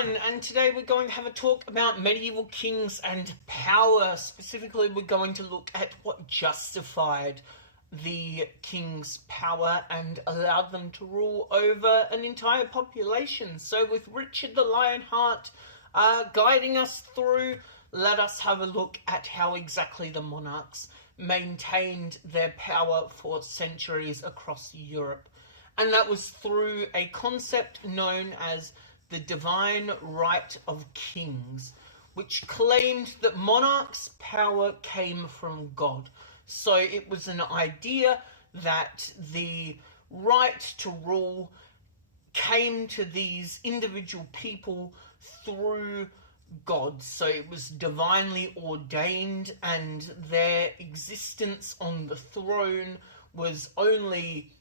everyone, and today we're going to have a talk about medieval kings and power. Specifically, we're going to look at what justified the king's power and allowed them to rule over an entire population. So with Richard the Lionheart guiding us through, let us have a look at how exactly the monarchs maintained their power for centuries across Europe. And that was through a concept known as the divine right of kings, which claimed that monarchs' power came from God. So it was an idea that the right to rule came to these individual people through God. So it was divinely ordained, and their existence on the throne was only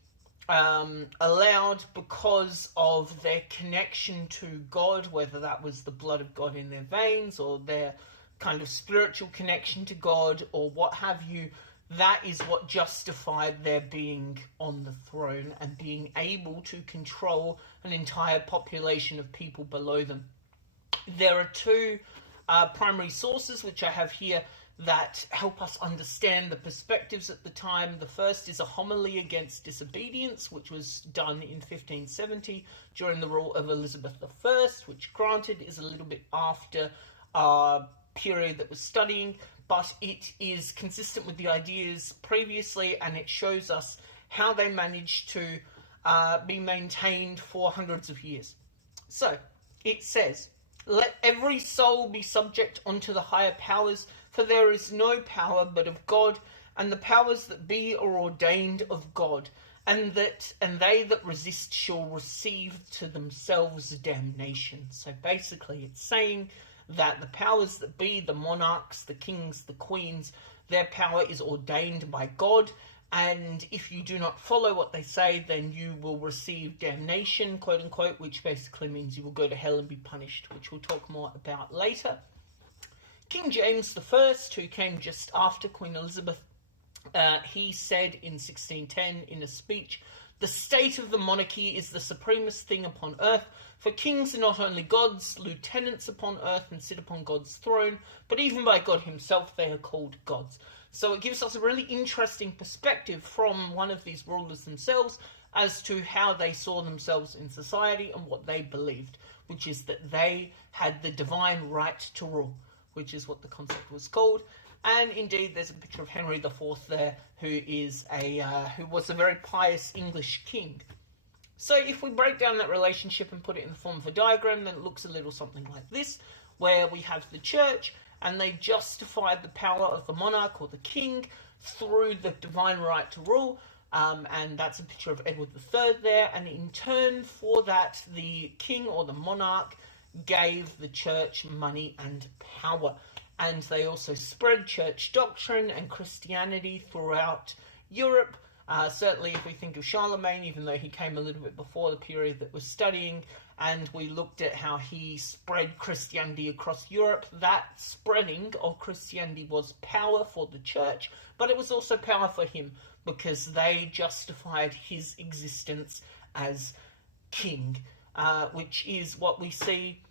allowed because of their connection to God, whether that was the blood of God in their veins or their kind of spiritual connection to God or what have you. That is what justified their being on the throne and being able to control an entire population of people below them. There are two primary sources which I have here that help us understand the perspectives at the time. The first is a homily against disobedience, which was done in 1570 during the rule of Elizabeth I, which granted is a little bit after period that we're studying, but it is consistent with the ideas previously, and it shows us how they managed to be maintained for hundreds of years. So, it says, "Let every soul be subject unto the higher powers, for there is no power but of God, and the powers that be are ordained of God, and they that resist shall receive to themselves damnation." So basically it's saying that the powers that be, the monarchs, the kings, the queens, their power is ordained by God, and if you do not follow what they say, then you will receive damnation, quote unquote, which basically means you will go to hell and be punished, which we'll talk more about later. King James I, who came just after Queen Elizabeth, he said in 1610 in a speech, "The state of the monarchy is the supremest thing upon earth, for kings are not only God's lieutenants upon earth and sit upon God's throne, but even by God himself they are called gods." So it gives us a really interesting perspective from one of these rulers themselves as to how they saw themselves in society and what they believed, which is that they had the divine right to rule, which is what the concept was called. And indeed, there's a picture of Henry IV there, who was a very pious English king. So if we break down that relationship and put it in the form of a diagram, then it looks a little something like this, where we have the church, and they justified the power of the monarch or the king through the divine right to rule, and that's a picture of Edward III there, and in turn for that, the king or the monarch gave the church money and power, and they also spread church doctrine and Christianity throughout Europe. Certainly if we think of Charlemagne, even though he came a little bit before the period that we're studying, and we looked at how he spread Christianity across Europe, that spreading of Christianity was power for the church, but it was also power for him, because they justified his existence as king, which is what we see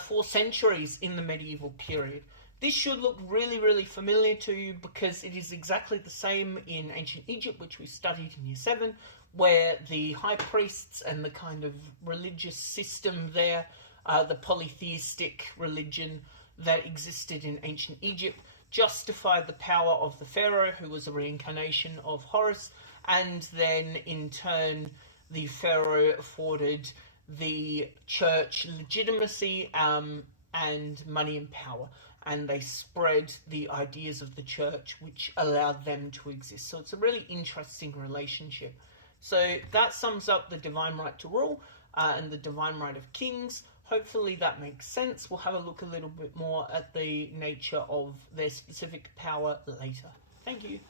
for centuries in the medieval period. This should look really, really familiar to you, because it is exactly the same in ancient Egypt, which we studied in Year 7, where the high priests and the kind of religious system there, the polytheistic religion that existed in ancient Egypt, justified the power of the pharaoh, who was a reincarnation of Horus, and then in turn the pharaoh afforded the church legitimacy and money and power, and they spread the ideas of the church, which allowed them to exist. So it's a really interesting relationship. So that sums up the divine right to rule and the divine right of kings. Hopefully that makes sense. We'll have a look a little bit more at the nature of their specific power later. Thank you.